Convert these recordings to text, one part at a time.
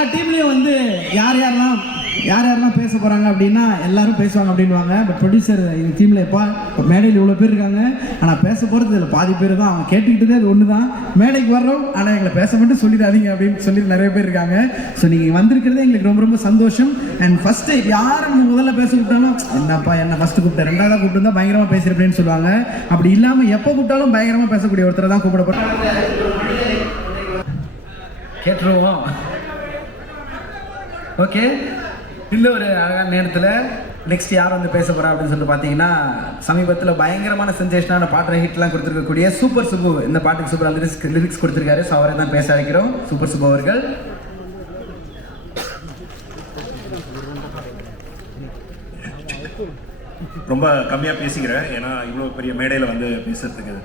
எல்லா டீம்லேயும் வந்து யார் யாரெல்லாம் பேச போகிறாங்க அப்படின்னா எல்லாரும் பேசுவாங்க அப்படின்வாங்க. பட் ப்ரொடியூசர் எங்கள் டீமில் இப்போ மேடையில் இவ்வளோ பேர் இருக்காங்க, ஆனால் பேச போகிறது இதில் பாதி பேர் தான். அவங்க கேட்டுக்கிட்டதே அது ஒன்று தான், மேடைக்கு வர்றோம் ஆனால் எங்களை பேச மட்டும் சொல்லிடாதீங்க அப்படின்னு சொல்லி நிறைய பேர் இருக்காங்க. ஸோ நீங்கள் வந்திருக்கிறதே எங்களுக்கு ரொம்ப ரொம்ப சந்தோஷம். அண்ட் ஃபஸ்ட்டு யாரும் முதல்ல பேச கூப்பிட்டாலும் என்னப்பா என்ன ஃபஸ்ட்டு கூப்பிட்டேன், ரெண்டாவது கூப்பிட்டு பயங்கரமாக பேசுகிறேன் சொல்லுவாங்க. அப்படி இல்லாமல் எப்போ கூப்பிட்டாலும் பயங்கரமாக பேசக்கூடிய ஒருத்தரை தான் கூப்பிடப்பட்டோம். கேட்டுருவோம். ஓகே, இந்த ஒரு அழகான நேரத்தில் நெக்ஸ்ட் யார் வந்து பேச போகிறா அப்படின்னு சொல்லிட்டு பார்த்தீங்கன்னா, சமீபத்தில் பயங்கரமான சென்சேஷனான பாட்டு ஹிட்லாம் கொடுத்துருக்கக்கூடிய சூப்பர் சுப்பு இந்த பாட்டுக்கு சூப்பராக லிரிக்ஸ் கொடுத்துருக்காரு. ஸோ அவரை தான் பேச அழைக்கிறோம். சூப்பர் சுப்பு அவர்கள். ரொம்ப கம்மியாக பேசிக்கிறேன், ஏன்னா இவ்வளோ பெரிய மேடையில் வந்து பேசுறதுக்கு.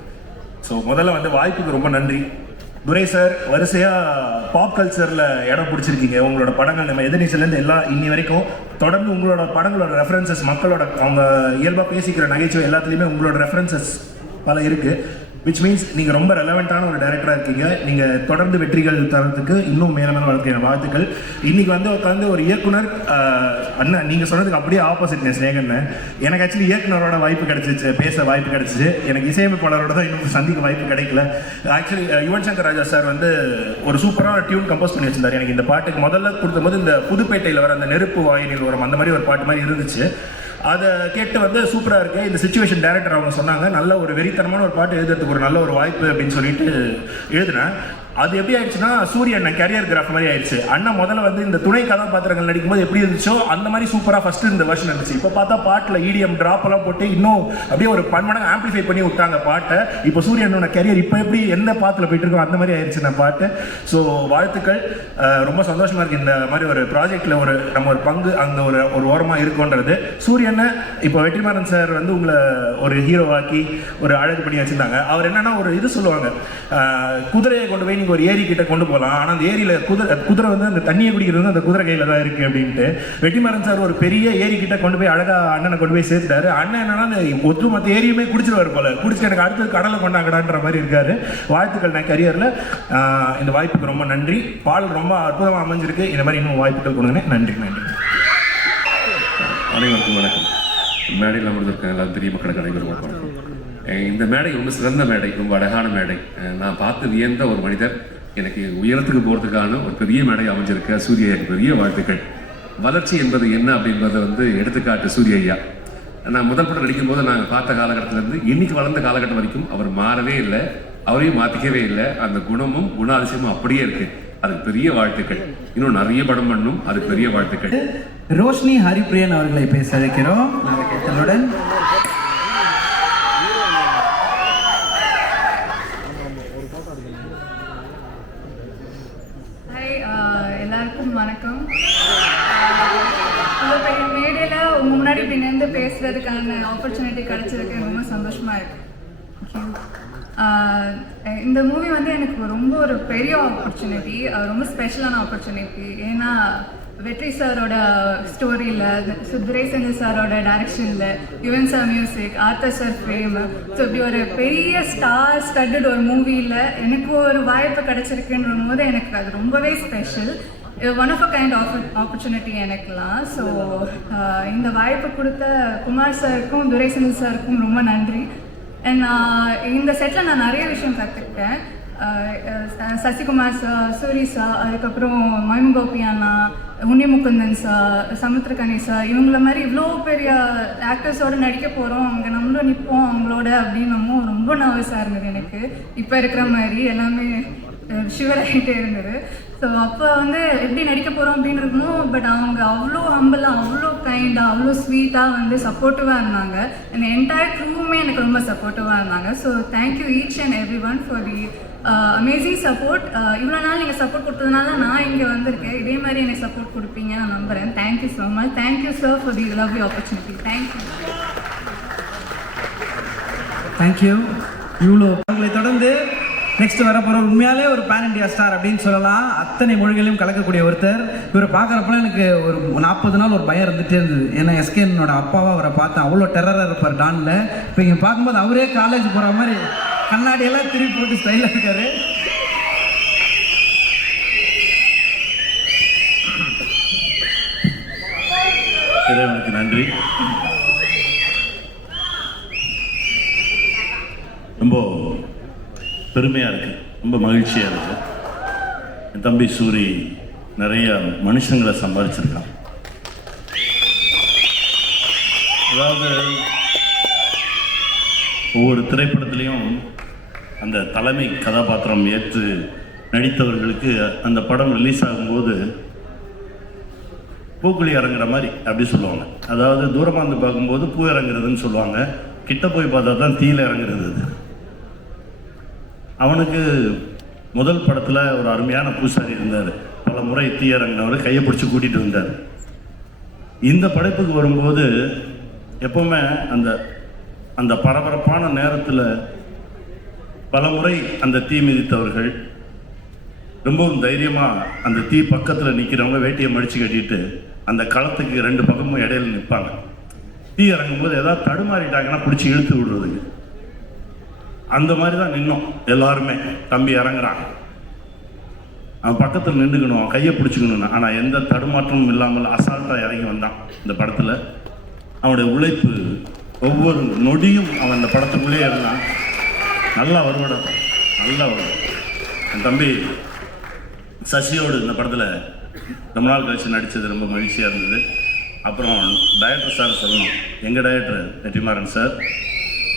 ஸோ முதல்ல வந்து வாய்ப்புக்கு ரொம்ப நன்றி. துரை சார், வரிசையாக பாப் கல்ச்சரில் இடம் பிடிச்சிருக்கீங்க. உங்களோட படங்கள் நம்ம எதிர்நீச்சலேருந்து எல்லாம் இன்னி வரைக்கும் தொடர்ந்து உங்களோட படங்களோட ரெஃபரன்சஸ், மக்களோட அவங்க இயல்பாக பேசிக்கிற நகைச்சுவை எல்லாத்துலேயுமே உங்களோட ரெஃபரன்சஸ் பல இருக்குது. விச் மீன்ஸ் நீங்கள் ரொம்ப ரெலவெண்ட்டான ஒரு டைரக்டராக இருக்கீங்க. நீங்கள் தொடர்ந்து வெற்றிகள் தரத்துக்கு இன்னும் மேலே வளர்க்கிற வாழ்த்துக்கள். இன்றைக்கி வந்து உட்காந்து ஒரு இயக்குனர் அண்ணன் நீங்கள் சொன்னதுக்கு அப்படியே ஆப்போசிட் ஸ்நேகன்னு. எனக்கு ஆக்சுவலி இயக்குனரோட வாய்ப்பு கிடச்சிச்சு, பேச வாய்ப்பு கிடச்சிச்சு. எனக்கு இசையமைப்பாளரோட தான் இன்னும் சந்திக்க வாய்ப்பு கிடைக்கல. ஆக்சுவலி யுவன் சங்கர் ராஜா சார் வந்து ஒரு சூப்பரான டியூன் கம்போஸ் பண்ணி வச்சிருந்தார். எனக்கு இந்த பாட்டுக்கு முதல்ல கொடுக்கும்போது இந்த புதுப்பேட்டையில் வர அந்த நெருப்பு வாயிலில் வரும் அந்த மாதிரி ஒரு பாட்டு மாதிரி இருந்துச்சு. அதை கேட்டு வந்து சூப்பராக இருக்குது. இந்த சிச்சுவேஷன் டைரக்டர் அவங்க சொன்னாங்க, நல்ல ஒரு வெறித்தனமான ஒரு பாட்டு எழுதுறதுக்கு ஒரு நல்ல ஒரு வாய்ப்பு அப்படின்னு சொல்லிட்டு எழுதினேன். அது எப்படி ஆயிடுச்சுன்னா, சூரியன் கேரியர் கிராஃப் மாதிரி ஆயிடுச்சு. அண்ணன் முதல்ல வந்து இந்த துணை கதாபாத்திரங்கள் நடிக்கும்போது எப்படி இருந்துச்சோ அந்த மாதிரி சூப்பராக ஃபர்ஸ்ட் இந்த வருஷன் இருந்துச்சு. இப்போ பார்த்தா பாட்டில் இடிஎம் ட்ராப்பெல்லாம் போட்டு இன்னும் அப்படியே ஒரு பன்மடங்கு ஆம்பிளிஃபை பண்ணி விட்டாங்க பாட்டை. இப்போ சூரியனோட கேரியர் இப்போ எப்படி எந்த பாத்தில் போயிட்டு இருக்கோம் அந்த மாதிரி ஆயிடுச்சு இந்த பாட்டு. ஸோ வாழ்த்துக்கள். ரொம்ப சந்தோஷமாக இருக்குது இந்த மாதிரி ஒரு ப்ராஜெக்டில் ஒரு நம்ம ஒரு பங்கு அங்கே ஒரு ஓரமாக இருக்குன்றது. சூரியனை இப்போ வெற்றிமாறன் சார் வந்து உங்களை ஒரு ஹீரோவாக்கி ஒரு அழகு பண்ணி வச்சுருந்தாங்க. அவர் என்னன்னா ஒரு இது சொல்லுவாங்க, குதிரையை கொண்டு போய் ஒரு ஏரி கிட்ட கொண்டு போகலாம், ஆனால் அந்த ஏரியில் குதிரை வந்து அந்த தண்ணியை குடிக்கிறது வந்து அந்த குதிரை கையில் தான் இருக்குது அப்படின்ட்டு வெற்றிமாறன் சார் ஒரு பெரிய ஏரி கிட்ட கொண்டு போய் அழகாக அண்ணனை கொண்டு போய் சேர்த்துட்டாரு. அண்ணன் என்னன்னா அந்த ஒட்டுமொத்த ஏரியுமே குடிச்சிருவார் போல, குடிச்சு எனக்கு அடுத்து கடலை கொண்டாங்கடான்ற மாதிரி இருக்காரு. வாழ்த்துக்கள். நான் கரியரில் இந்த வாய்ப்புக்கு ரொம்ப நன்றி. பாடல் ரொம்ப அற்புதமாக அமைஞ்சிருக்கு. இந்த மாதிரி இன்னும் வாய்ப்புகள் கொடுங்க. நன்றி. அனைவருக்கும் வணக்கம். மேடையில் அமர்ந்திருக்க எல்லாம் பெரிய மக்களுக்கு அனைவரும் வணக்கம். இந்த மேடை ரொம்ப சிறந்த மேடை, ரொம்ப அழகான மேடை. நான் பார்த்து வியந்த ஒரு மனிதர். எனக்கு உயரத்துக்கு போகிறதுக்கான ஒரு பெரிய மேடை அமைஞ்சிருக்க சூரிய ஐயா பெரிய வாழ்த்துக்கள். வளர்ச்சி என்பது என்ன அப்படின்றத வந்து எடுத்துக்காட்டு சூரிய ஐயா. நான் முதல் படம் நடிக்கும் போது நாங்கள் பார்த்த காலகட்டத்திலேருந்து இன்னைக்கு வளர்ந்த காலகட்டம் வரைக்கும் அவர் மாறவே இல்லை, அவரையும் மாற்றிக்கவே இல்லை. அந்த குணமும் குணாதிசயமும் அப்படியே இருக்கு. அதுக்கு பெரிய வாழ்த்துக்கள். இன்னும் நிறைய படம் பண்ணும், அதுக்கு பெரிய வாழ்த்துக்கள். ரோஷினி ஹரிப்பிரியன் அவர்களை பேச அழைக்கிறோம். நாங்கள் எல்லாருக்கும் வணக்கம். இவ்வளோ பெரிய மேடையில் உங்கள் முன்னாடி இப்படி நின்று பேசுகிறதுக்கான ஆப்பர்ச்சுனிட்டி கிடச்சிருக்கு, ரொம்ப சந்தோஷமாக இருக்குது. இந்த மூவி வந்து எனக்கு ரொம்ப ஒரு பெரிய ஆப்பர்ச்சுனிட்டி, ரொம்ப ஸ்பெஷலான ஆப்பர்ச்சுனிட்டி. ஏன்னா வெற்றி சாரோட ஸ்டோரியில், துரை செந்தில் சாரோட டைரக்ஷனில், Yuvan sir music, author sir frame, so இப்படி ஒரு பெரிய ஸ்டார் ஸ்டட்டட் ஒரு மூவியில் எனக்கு ஒரு வாய்ப்பு கிடச்சிருக்குன்ற போது எனக்கு அது ரொம்பவே special. One of a kind opportunity எனக்குலாம். ஸோ இந்த வாய்ப்பு கொடுத்த குமார் சாருக்கும் துரை செந்தில் சாருக்கும் ரொம்ப நன்றி. அண்ட் இந்த செட்டில் நான் நிறைய விஷயம் கற்றுக்கிட்டேன். சசிகுமார் சார், சூரி சார், அதுக்கப்புறம் மயம்கோபி அண்ணா, உன்னிமுகுந்தன் சார், சமுத்திரகனி சார், இவங்கள மாதிரி இவ்வளோ பெரிய ஆக்டர்ஸோடு நடிக்க போகிறோம், அங்கே நம்மளும் நிற்போம் அவங்களோட அப்படின்னமோ ரொம்ப நர்வஸாக இருந்தது எனக்கு. இப்போ இருக்கிற மாதிரி எல்லாமே ஷிவராகிட்டே இருந்தது. ஸோ அப்போ வந்து எப்படி நடிக்க போகிறோம் அப்படின்னு இருக்கணும். பட் அவங்க அவ்வளோ ஹம்பிளாக, அவ்வளோ கைண்டாக, அவ்வளோ ஸ்வீட்டாக வந்து சப்போர்ட்டிவாக இருந்தாங்க. அந்த என்டையர் க்ரூவுமே எனக்கு ரொம்ப சப்போர்ட்டிவாக இருந்தாங்க. So thank you each and every one for the amazing support. இவ்வளோ நாள் நீங்கள் சப்போர்ட் கொடுத்ததுனால நான் இங்கே வந்திருக்கேன். இதே மாதிரி எனக்கு சப்போர்ட் கொடுப்பீங்க நான் நம்புகிறேன். Thank you so much. Thank you sir for the lovely opportunity. Thank you. இவ்வளோ அவங்களை தொடர்ந்து நெக்ஸ்ட் வரப்போகிற உண்மையாலே ஒரு பேன் இண்டியா ஸ்டார் அப்படின்னு சொல்லலாம். அத்தனை மொழிகளையும் கலக்கக்கூடிய ஒருத்தர். இவரை பார்க்குறப்பலாம் எனக்கு ஒரு 40 நாள் ஒரு பயம் இருந்துகிட்டே இருந்தது. ஏன்னா எஸ்கேனோட அப்பாவை அவரை பார்த்தேன், அவ்வளோ டெரராக இருப்பார் டானில். இப்போ இங்கே பார்க்கும்போது அவரே காலேஜ் போகிற மாதிரி கண்ணாடியெல்லாம் திருப்பி போட்டு ஸ்டைலாக இருக்காரு. நன்றி. ரொம்ப பெருமையாக இருக்குது, ரொம்ப மகிழ்ச்சியாக இருக்குது. என் தம்பி சூரி நிறைய மனுஷங்களை சம்பாதிச்சிருக்கான். அதாவது ஒவ்வொரு திரைப்படத்துலேயும் அந்த தலைமை கதாபாத்திரம் ஏற்று நடித்தவர்களுக்கு அந்த படம் ரிலீஸ் ஆகும்போது பூக்குழி இறங்குற மாதிரி அப்படி சொல்லுவாங்க. அதாவது தூரமாக இருந்து பார்க்கும்போது பூ இறங்குறதுன்னு சொல்லுவாங்க, கிட்ட போய் பார்த்தா தான் தீயில் இறங்குறது. அவனுக்கு முதல் படத்தில் ஒரு அருமையான பூசாரி இருந்தார், பல முறை தீ இறங்கினவர் கையை பிடிச்சி கூட்டிகிட்டு வந்தார். இந்த படைப்புக்கு வரும்போது எப்பவுமே அந்த அந்த பரபரப்பான நேரத்தில் பல முறை அந்த தீ மிதித்தவர்கள் ரொம்பவும் தைரியமாக அந்த தீ பக்கத்தில் நிற்கிறவங்க வேட்டியை மடித்து கட்டிட்டு அந்த களத்துக்கு 2 பக்கமும் இடையில நிற்பாங்க. தீ இறங்கும்போது ஏதாவது தடுமாறிட்டாங்கன்னா பிடிச்சி இழுத்து விடுறதுக்கு. அந்த மாதிரி தான் நின்னோம் எல்லாருமே. தம்பி இறங்குறான், அவன் பக்கத்தில் நின்றுக்கணும், அவன் கையை பிடிச்சிக்கணும். ஆனால் எந்த தடுமாற்றமும் இல்லாமல் அசால்ட்டாக இறங்கி வந்தான். இந்த படத்தில் அவனுடைய உழைப்பு ஒவ்வொரு நொடியும் அவன் அந்த படத்துக்குள்ளேயே இருந்தான். நல்லா வருவாடா, நல்லா வரும். என் தம்பி சசியோடு இந்த படத்தில் ரொம்ப நாள் கழிச்சு நடித்தது ரொம்ப மகிழ்ச்சியாக இருந்தது. அப்புறம் டைரக்டர் சார் சொல்லணும், எங்கள் டைரக்டர் வெற்றிமாறன் சார்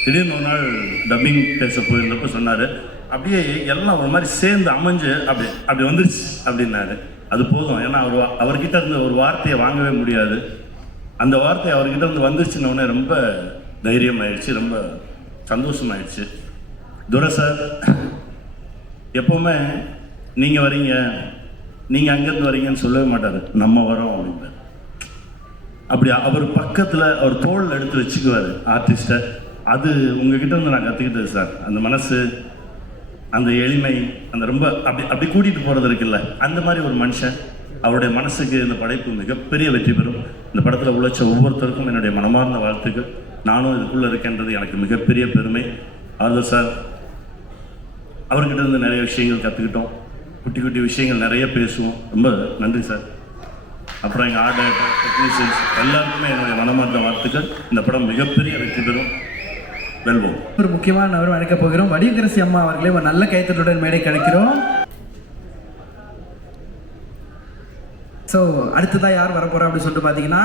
திடீர்னு ஒரு நாள் டப்பிங் பேச போயிருந்தப்போ சொன்னார், அப்படியே எல்லாம் ஒரு மாதிரி சேர்ந்து அமைஞ்சு அப்படி வந்துருச்சு அப்படின்னாரு. அது போதும், ஏன்னா அவர்கிட்ட இருந்து ஒரு வார்த்தையை வாங்கவே முடியாது. அந்த வார்த்தை அவர்கிட்ட இருந்து வந்துருச்சுன்னொடனே ரொம்ப தைரியம் ஆயிடுச்சு, ரொம்ப சந்தோஷமாயிடுச்சு. துரை சார் எப்போவுமே நீங்கள் வரீங்க, நீங்கள் அங்கேருந்து வரீங்கன்னு சொல்லவே மாட்டார், நம்ம வரோம் அப்படின்பார். அப்படி அவர் பக்கத்தில் அவர் தோளில் எடுத்து வச்சுக்குவார் ஆர்டிஸ்ட்டை. அது உங்ககிட்ட இருந்து நான் கற்றுக்கிட்டது சார். அந்த மனசு, அந்த எளிமை, அந்த ரொம்ப அப்படி கூட்டிகிட்டு போகிறது இருக்குல்ல, அந்த மாதிரி ஒரு மனுஷன். அவருடைய மனசுக்கு இந்த படைப்பு மிகப்பெரிய வெற்றி பெறும். இந்த படத்தில் உழைச்ச ஒவ்வொருத்தருக்கும் என்னுடைய மனமார்ந்த வாழ்த்துக்கள். நானும் இதுக்குள்ளே இருக்கேன்றது எனக்கு மிகப்பெரிய பெருமை. ஆறுதல் சார், அவர்கிட்ட இருந்து நிறைய விஷயங்கள் கற்றுக்கிட்டோம், குட்டி குட்டி விஷயங்கள் நிறைய பேசுவோம். ரொம்ப நன்றி சார். அப்புறம் எங்கள் ஆர்ட் டைரக்டர், டெக்னீஷியன்ஸ் எல்லாருக்குமே என்னுடைய மனமார்ந்த வாழ்த்துக்கள். இந்த படம் மிகப்பெரிய வெற்றி பெறும், வெல்வோம். ஒரு முக்கியமான நபரும் அழைக்க போகிறோம். வடிவகரசி அம்மா அவர்களே ஒரு நல்ல கைத்தட்டுடன் மேடை கிடைக்கிறோம். ஸோ அடுத்ததாக யார் வரப்போகிறா அப்படின்னு சொல்லிட்டு பார்த்தீங்கன்னா,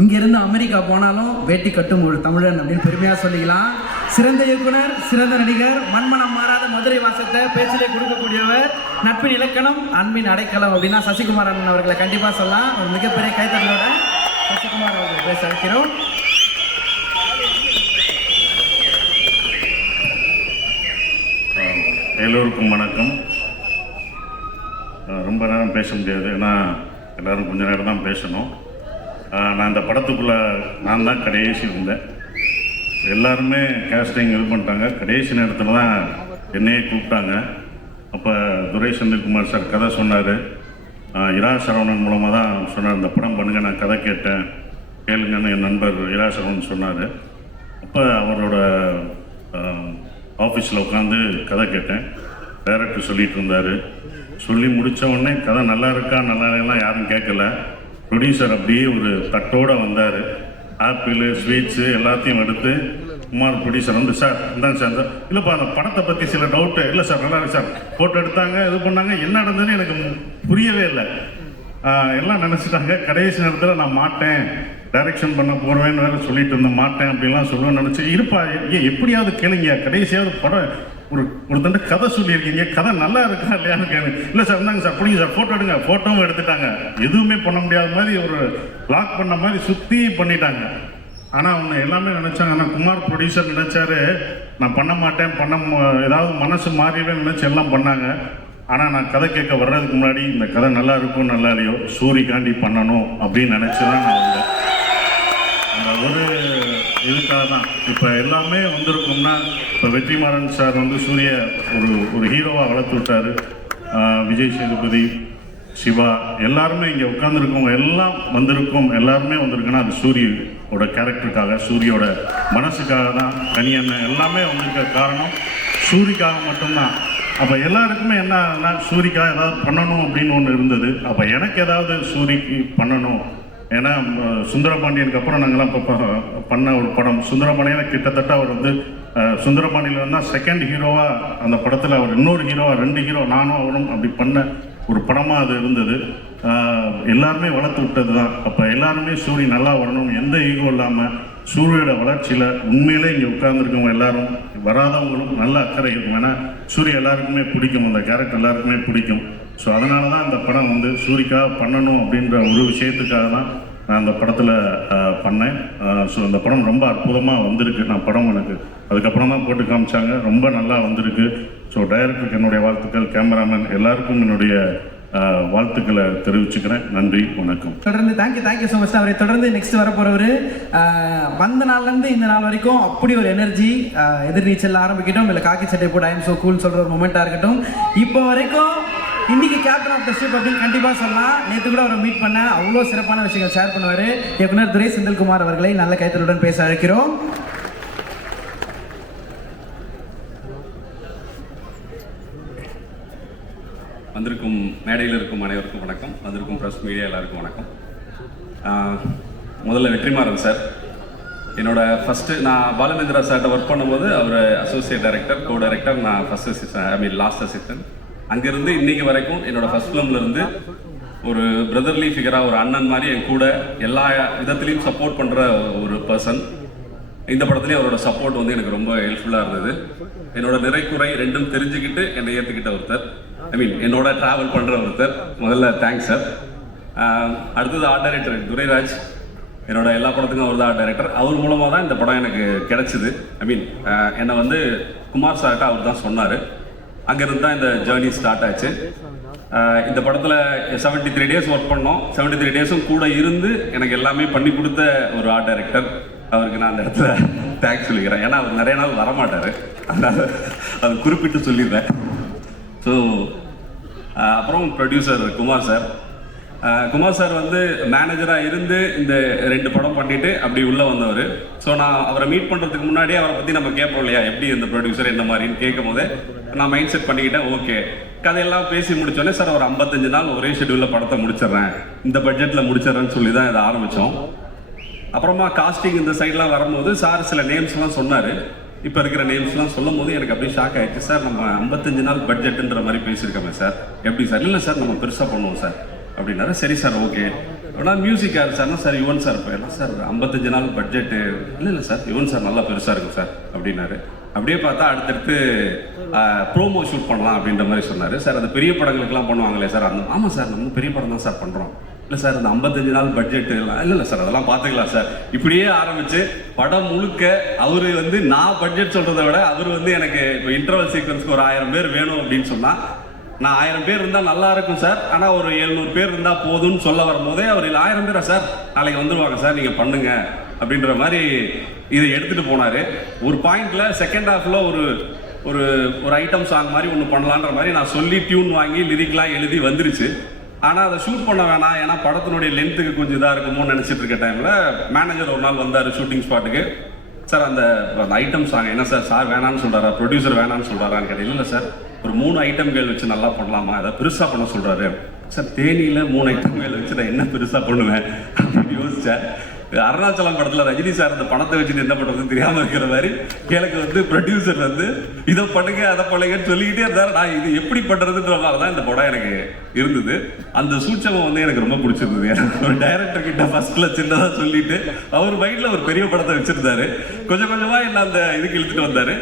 இங்கேருந்து அமெரிக்கா போனாலும் வேட்டி கட்டும் ஒரு தமிழன் அப்படின்னு பெருமையாக சொல்லிக்கலாம். சிறந்த இயக்குனர், சிறந்த நடிகர், மண்மனம் மாறாத மதுரை வாசத்தை பேச்சிலே கொடுக்கக்கூடியவர், நட்பின் இலக்கணம், அன்பின் அடைக்கலம் அப்படின்னா சசிகுமார் அண்ணன் அவர்களை கண்டிப்பாக சொல்லலாம். ஒரு மிகப்பெரிய கைத்தட்டலோட சசிகுமார் அவர்கள் பேச வைக்கிறோம். எல்லோருக்கும் வணக்கம். ரொம்ப நேரம் பேச முடியாது, ஏன்னா எல்லோரும் கொஞ்சம் நேரம் தான் பேசணும். நான் இந்த படத்துக்குள்ளே நான் தான் கடைசி இருந்தேன். எல்லாருமே கேஸ்டிங் இது பண்ணிட்டாங்க. கடைசி நேரத்தில் தான் என்னையே கூப்பிட்டாங்க. அப்போ துரை செந்தில்குமார் சார் கதை சொன்னார். இரா சரவணன் மூலமாக தான் சொன்னார், இந்த படம் பண்ணுங்க, நான் கதை கேட்டேன், கேளுங்கன்னு என் நண்பர் இரா சரவணன் சொன்னார். அப்போ அவரோட ஆஃபீஸில் உட்காந்து கதை கேட்டேன். டைரக்டர் சொல்லிகிட்டு இருந்தார். சொல்லி முடித்த உடனே கதை நல்லா இருக்கா நல்லா இல்லைலாம் யாரும் கேட்கல. ப்ரொடியூசர் அப்படியே ஒரு தட்டோடு வந்தார். ஆப்பிள், ஸ்வீட்ஸு எல்லாத்தையும் எடுத்து குமார் ப்ரொடியூசர் வந்து, சார் இந்தாங்க சார், இல்லைப்பா அந்த படத்தை பற்றி சில டவுட்டு, இல்லை சார் நல்லா இருக்கு சார், ஃபோட்டோ எடுத்தாங்க, இது பண்ணாங்க, என்ன நடந்ததுன்னு எனக்கு புரியவே இல்லை. எல்லாம் நினச்சிட்டாங்க. கடைசி நேரத்தில் நான் மாட்டேன், டைரக்ஷன் பண்ண போகிறேன்னு வேறு சொல்லிட்டு இருந்தேன், மாட்டேன் அப்படின்லாம் சொல்லுவேன்னு நினச்சி, இருப்பா எப்படியாவது கேளுங்க, கடைசியாவது படம் ஒரு தண்டை கதை சொல்லியிருக்கீங்க, கதை நல்லா இருக்கா இல்லையான்னு கேளு. இல்லை சார் இருந்தாங்க சார், பிடிங்க சார், ஃபோட்டோ எடுங்க. ஃபோட்டோவும் எடுத்துட்டாங்க. எதுவுமே பண்ண முடியாத மாதிரி ஒரு லாக் பண்ண மாதிரி சுற்றி பண்ணிட்டாங்க. ஆனால் அவங்க எல்லாமே நினச்சாங்க, ஆனால் குமார் ப்ரொடியூசர் நினச்சாரு நான் பண்ண மாட்டேன், ஏதாவது மனசு மாறிவே நினச்சி எல்லாம் பண்ணாங்க. ஆனால் நான் கதை கேட்க வர்றதுக்கு முன்னாடி இந்த கதை நல்லா இருக்கும் நல்லா இல்லையோ சூரிக்காண்டி பண்ணணும் அப்படின்னு நினச்சி தான் நான் வந்தேன். அந்த ஒரு இதுக்காக தான் இப்போ எல்லாமே வந்திருக்கும்னா, இப்போ வெற்றிமாறன் சார் வந்து சூரிய ஒரு ஹீரோவாக வளர்த்து விட்டார். விஜய் சேதுபதி, சிவா எல்லாருமே இங்கே உட்காந்துருக்கவங்க எல்லாம் வந்திருக்கோம். எல்லாருமே வந்திருக்குன்னா அது சூரியோட கேரக்டருக்காக, சூரியோட மனசுக்காக தான். கனியண்ணன் எல்லாமே வந்திருக்க காரணம் சூரிக்காக மட்டும்தான். அப்போ எல்லாருக்குமே என்னன்னா சூரிக்காக ஏதாவது பண்ணணும் அப்படின்னு ஒன்று இருந்தது. அப்போ எனக்கு ஏதாவது சூரிக்கு பண்ணணும் ஏன்னா சுந்தரபாண்டியனுக்கு அப்புறம் நாங்கள்லாம் இப்போ பண்ண ஒரு படம். சுந்தரபாண்டியன் கிட்டத்தட்ட அவர் வந்து சுந்தரபாண்டியில் வந்து செகண்ட் ஹீரோவாக அந்த படத்தில் அவர் இன்னொரு ஹீரோவாக 2 ஹீரோ நானும் அவரும் அப்படி பண்ண ஒரு படமாக அது இருந்தது. எல்லாருமே வளர்த்து விட்டது தான். அப்போ எல்லாருமே சூரி நல்லா வரணும், எந்த ஈகோ இல்லாமல் சூரியோட வளர்ச்சியில் உண்மையிலே இங்கே உட்கார்ந்துருக்கவங்க எல்லாரும் வராதவங்களும் நல்ல அக்கறை இருக்கும். ஏன்னா சூரிய எல்லாருக்குமே பிடிக்கும், அந்த கேரக்டர் எல்லாருக்குமே பிடிக்கும். ஸோ அதனால தான் அந்த படம் வந்து சூரிக்காக பண்ணணும் அப்படின்ற ஒரு விஷயத்துக்காக தான் நான் அந்த படத்தில் பண்ணேன். ஸோ அந்த படம் ரொம்ப அற்புதமாக வந்திருக்கு. நான் படம் எனக்கு அதுக்கப்புறம் தான் போட்டு காமிச்சாங்க, ரொம்ப நல்லா வந்திருக்கு. ஸோ டைரக்டருக்கு என்னுடைய வாழ்த்துக்கள், கேமராமேன் எல்லாருக்கும் என்னுடைய வாழ்த்துக்களை தெரிவிச்சுக்கிறேன். நன்றி, வணக்கம். தொடர்ந்து தேங்க்யூ ஸோ மச். அவரை தொடர்ந்து நெக்ஸ்ட் வர போகிறவர் வந்த நாள்லேருந்து இந்த நாள் வரைக்கும் அப்படி ஒரு எனர்ஜி, எதிர்நீச்சல் ஆரம்பிக்கட்டும், இல்லை காக்கி சட்டை போட்டு ஐஎம் ஸோ கூல் சொல்கிற ஒரு மொமெண்ட்டாக இருக்கட்டும், இப்போ வரைக்கும் இன்னைக்கு கேப்டன் ஆஃப் த ஷிப் அப்படின்னு கண்டிப்பாக சொல்லலாம். நேற்று கூட அவரை மீட் பண்ண அவ்வளோ சிறப்பான விஷயங்கள் ஷேர் பண்ணுவார். இயக்குனர் துரை செந்தில்குமார் அவர்களை நல்ல கைத்தலுடன் பேச அழைக்கிறோம். வந்திருக்கும் மேடையில் இருக்கும் அனைவருக்கும் வணக்கம். வந்திருக்கும் ப்ரெஸ் மீடியா எல்லாருக்கும் வணக்கம். முதல்ல வெற்றிமாறன் சார், என்னோட ஃபஸ்ட்டு நான் பாலமேந்திரா சார்கிட்ட ஒர்க் பண்ணும்போது அவர் அசோசியேட் டைரக்டர், கோ டைரக்டர், நான் ஃபஸ்ட்டு லாஸ்ட் அசிஸ்டன்ட். அங்கேருந்து இன்றைக்கி வரைக்கும் என்னோட ஃபஸ்ட் ஃபிலிம்லேருந்து ஒரு பிரதர்லி ஃபிகராக, ஒரு அண்ணன் மாதிரி என் கூட எல்லா விதத்துலேயும் சப்போர்ட் பண்ணுற ஒரு பர்சன். இந்த படத்துலேயும் அவரோட சப்போர்ட் வந்து எனக்கு ரொம்ப ஹெல்ப்ஃபுல்லாக இருந்தது. என்னோட நிறைக்குறை ரெண்டும் தெரிஞ்சுக்கிட்டு என்னை ஏற்றுக்கிட்ட ஒருத்தர், என்னோட ட்ராவல் பண்ணுற ஒருத்தர். முதல்ல தேங்க்ஸ் சார். அடுத்தது ஆர்ட் டைரக்டர் துரைராஜ், என்னோட எல்லா படத்துக்கும் அவர் தான் ஆர்ட் டைரக்டர். அவர் மூலமாக தான் இந்த படம் எனக்கு கிடச்சிது. என்னை வந்து குமார் சார்கிட்ட அவர் தான் சொன்னார். அங்கேருந்து தான் இந்த ஜேர்னி ஸ்டார்ட் ஆச்சு. இந்த படத்தில் 73 days ஒர்க் பண்ணோம். 73 days கூட இருந்து எனக்கு எல்லாமே பண்ணி கொடுத்த ஒரு ஆர்ட் டைரக்டர். அவருக்கு நான் அந்த இடத்துல தேங்க்ஸ் சொல்லிக்கிறேன். ஏன்னா அவர் நிறைய நாள் வரமாட்டார், அதனால் அது குறிப்பிட்டு சொல்லிடுறேன். ஸோ அப்புறம் producer Kumar sir. Kumar sir வந்து மேனேஜராக இருந்து இந்த 2 படம் பண்ணிவிட்டு அப்படி உள்ளே வந்தவர். ஸோ நான் அவரை மீட் பண்ணுறதுக்கு முன்னாடியே அவரை பற்றி நம்ம கேட்போம் இல்லையா, எப்படி இந்த ப்ரொடியூசர் என்ன மாதிரின்னு கேட்கும் போதே நான் மைண்ட் செட் பண்ணிக்கிட்டேன். ஓகே, கதையெல்லாம் பேசி முடிச்சோடனே சார் ஒரு 55 நாள் ஒரே ஷெட்யூலில் படத்தை முடிச்சிடுறேன், இந்த பட்ஜெட்டில் முடிச்சிடறேன்னு சொல்லி தான் இதை ஆரம்பித்தோம். அப்புறமா காஸ்டிங் இந்த சைட்லாம் வரும்போது சார் சில நேம்ஸ்லாம் சொன்னார். இப்போ இருக்கிற நேம்ஸ்லாம் சொல்லும் போது எனக்கு அப்படியே ஷாக் ஆகிடுச்சு. சார் நம்ம 55 நாள் பட்ஜெட்டுன்ற மாதிரி பேசியிருக்கோமே சார், எப்படி சார்? இல்லை சார் நம்ம பெருசாக பண்ணுவோம் சார் அப்படின்னாரு. சரி சார், ஓகே. ஆனால் மியூசிக் யார் சார்னா சார் யுவன் சார். இப்போ என்ன சார் 55 நாள் பட்ஜெட்டு? இல்லை சார் யுவன் சார் நல்லா பெருசாக இருக்கும் சார் அப்படின்னாரு. அப்படியே பார்த்தா அடுத்தடுத்து ப்ரோமோ ஷூட் பண்ணலாம் அப்படின்ற மாதிரி சொன்னார். சார் அந்த பெரிய படங்களுக்கெல்லாம் பண்ணுவாங்களே சார், அந்த ஆமாம் சார் நம்ம பெரிய படம் தான் சார் பண்ணுறோம். இல்லை சார் அந்த 55 நாள் பட்ஜெட்டு இல்லை சார் அதெல்லாம் பார்த்துக்கலாம் சார். இப்படியே ஆரம்பித்து படம் முழுக்க அவர் வந்து நான் பட்ஜெட் சொல்கிறத விட அவர் வந்து எனக்கு இப்போ இன்டர்வல் சீக்வன்ஸ்க்கு ஒரு 1000 பேர் வேணும் அப்படின்னு சொன்னால், நான் 1000 பேர் இருந்தால் நல்லா இருக்கும் சார், ஆனால் ஒரு 700 பேர் இருந்தால் போதும்னு சொல்ல வரும்போதே அவர் 1000 பேரா சார், நாளைக்கு வந்துடுவாங்க சார், நீங்கள் பண்ணுங்க அப்படின்ற மாதிரி இதை எடுத்துகிட்டு போனார். ஒரு பாயிண்டில் செகண்ட் ஹாஃபில் ஒரு ஒரு ஒரு ஐட்டம் சாங் மாதிரி ஒன்று பண்ணலான்ற மாதிரி நான் சொல்லி டியூன் வாங்கி லிரிக்லாம் எழுதி வந்துருச்சு. ஆனால் அதை ஷூட் பண்ண வேணாம், ஏன்னா படத்தினுடைய லென்த்துக்கு கொஞ்சம் இதாக இருக்குமோன்னு நினச்சிட்டு இருக்க டைமில் மேனேஜர் ஒரு நாள் வந்தார் ஷூட்டிங் ஸ்பாட்டுக்கு. சார் அந்த ஐட்டம் சாங் என்ன சார், சார் வேணான்னு சொல்கிறாரா, ப்ரொடியூசர் வேணான்னு சொல்கிறாரான்னு கேட்டேன். இல்லை சார் ஒரு 3 ஐட்டம்கள் வச்சு நல்லா பண்ணலாமா, அதை பெருசாக பண்ண சொல்கிறாரு. சார் தேனியில் 3 ஐட்டம்கள் வச்சு நான் என்ன பெருசாக பண்ணுவேன் அப்படின்னு யோசித்தேன். அருணாச்சலம் படத்தில் ரஜினி சார் அந்த பணத்தை வச்சுட்டு என்ன பண்ணுறதுன்னு தெரியாமல் இருக்கிற மாதிரி எனக்கு வந்து ப்ரொடியூசர் வந்து இதை பண்ணுங்க அதை பண்ணுங்கன்னு சொல்லிக்கிட்டே இருந்தார். நான் இது எப்படி பண்ணுறதுன்ற மாதிரி தான் இந்த படம் எனக்கு இருந்தது. அந்த சூட்சமம் வந்து எனக்கு ரொம்ப பிடிச்சிருந்தது. எனக்கு ஒரு டைரக்டர் கிட்ட ஃபர்ஸ்ட்ல சின்னதாக சொல்லிட்டு அவர் மைண்டில் ஒரு பெரிய படத்தை வச்சிருந்தாரு. கொஞ்சம் கொஞ்சமாக என்ன அந்த இதுக்கு இழுத்துட்டு வந்தார்.